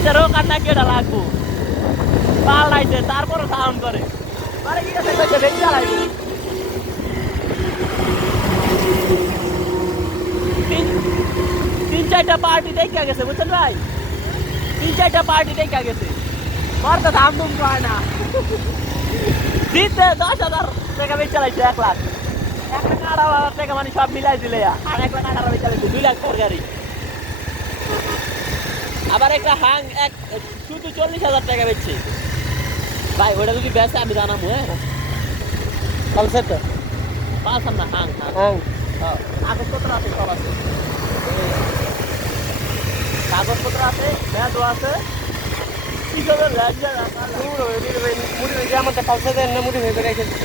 পয়সা রোক আর নাকি এটা লাগবো পাল্টাইছে তারপরে সাউন্ড করে আরে কি আছে কইছে বেশি চালাইবো তিন চারটা পার্টি দেখে গেছে বুঝছেন ভাই তিন চারটা পার্টি দেখে গেছে আমার তো দাম দুম হয় না দিতে 10,000 টাকা বেশি চালাইছে 1 লাখ 1,18,000 টাকা মানে সব মিলাই দিলে আর 1,18,000 বেশি চালাইছে 2 লাখ পর গাড়ি আবার একটা হাং এক শুধু 40,000 টাকা বেচছে ভাই ওটা যদি বেচে আমি জানাবো হ্যাঁ কনসেপ্ট পাঁচাম না হাং হাং হ্যাঁ কাগজপত্র আছে সব আছে কাগজপত্র আছে মেয়াদও আছে কি করে লেনদেন মুড়ি আমাদের পালসা দেন না মুড়ি হয়ে রেখেছে